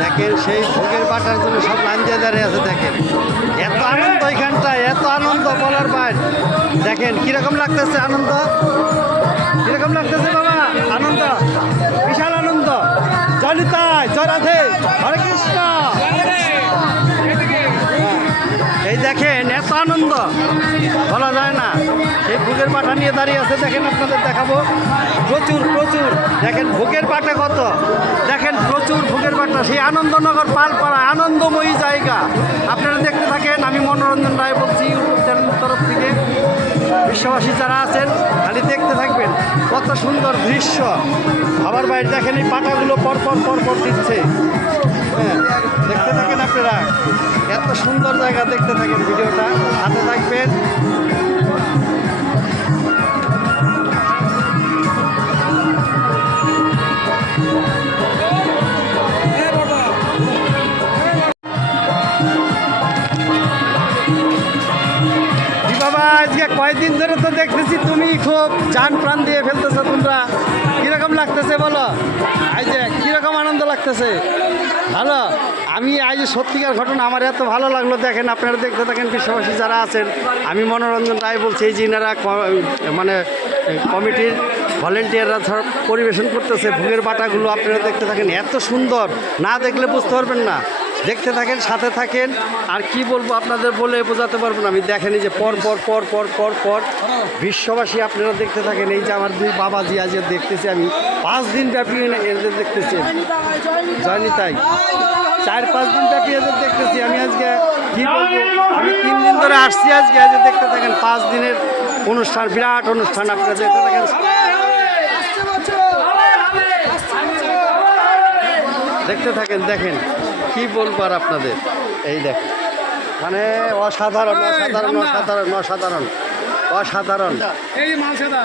দেখেন সেই ভোগের পাটার জন্য সব লাইন দাঁড়িয়ে আছে, দেখেন। এত আনন্দ এখানটায়, এত আনন্দ বলার বাইর। দেখেন, কীরকম লাগতেছে আনন্দ? কীরকম লাগতেছে বাবা? আনন্দ? বিশাল আনন্দ। জনিতায় জয় রাধে। আনন্দ বলা যায় না। এই ভোগের পাঠা নিয়ে দাঁড়িয়ে আছে, দেখেন আপনাদের দেখাবো। প্রচুর প্রচুর। দেখেন ভোগের পাটা কত। দেখেন প্রচুর ভোগের পাটা সেই আনন্দনগর পালপাড়া, আনন্দময়ী জায়গা। আপনারা দেখতে থাকেন, আমি মনোরঞ্জন রায় বলছি, ইউটিউব চ্যানেলের তরফ থেকে। বিশ্ববাসী যারা আছেন, খালি দেখতে থাকবেন। কত সুন্দর দৃশ্য। আবার বাইরে দেখেন এই পাটাগুলো পরপর পরপর দিচ্ছে। হ্যাঁ দেখতে থাকেন আপনারা। এত সুন্দর জায়গা দেখতে থাকেন ভিডিওটা, হাতে থাকবেন। আজকে কয়েকদিন ধরে তো দেখতেছি তুমি খুব জান প্রাণ দিয়ে ফেলতেছো তোমরা। কীরকম লাগতেছে বলো? আজ কীরকম আনন্দ লাগতেছে? ভালো? আমি আজ সত্যিকার ঘটনা আমার এত ভালো লাগল, দেখেন আপনারা দেখতে থাকেন বিশ্ববাসী যারা আছেন। আমি মনোরঞ্জন রায় বলছি, এই যে ক- মানে কমিটির ভলেন্টিয়াররা ধর পরিবেশন করতেছে, ভোগের বাটাগুলো আপনারা দেখতে থাকেন, এত সুন্দর। না দেখলে বুঝতে পারবেন না। দেখতে থাকেন, সাথে থাকেন। আর কি বলব আপনাদের বলে বোঝাতে পারব না, আমি দেখেনি যে পর পর পর পর পর পর। বিশ্ববাসী, আপনারা দেখতে থাকেন, এই যে আমার দুই বাবাজি আজ দেখতেছি আমি, পাঁচ দিন ব্যাপী এদের দেখতেছি। জয়নি তাই চার, পাঁচ দিন ব্যাপী এদের দেখতেছি, আমি আজকে কি বলব, আমি তিন দিন ধরে আসছি আজকে আজ দেখতে থাকেন, পাঁচ দিনের অনুষ্ঠান, বিরাট অনুষ্ঠান, আপনারা দেখতে থাকেন। দেখতে থাকেন, দেখেন। কি বলব আর আপনাদের? এই দেখেন। মানে অসাধারণ অসাধারণ অসাধারণ অসাধারণ। অসাধারণ। এই মাংস সাদা।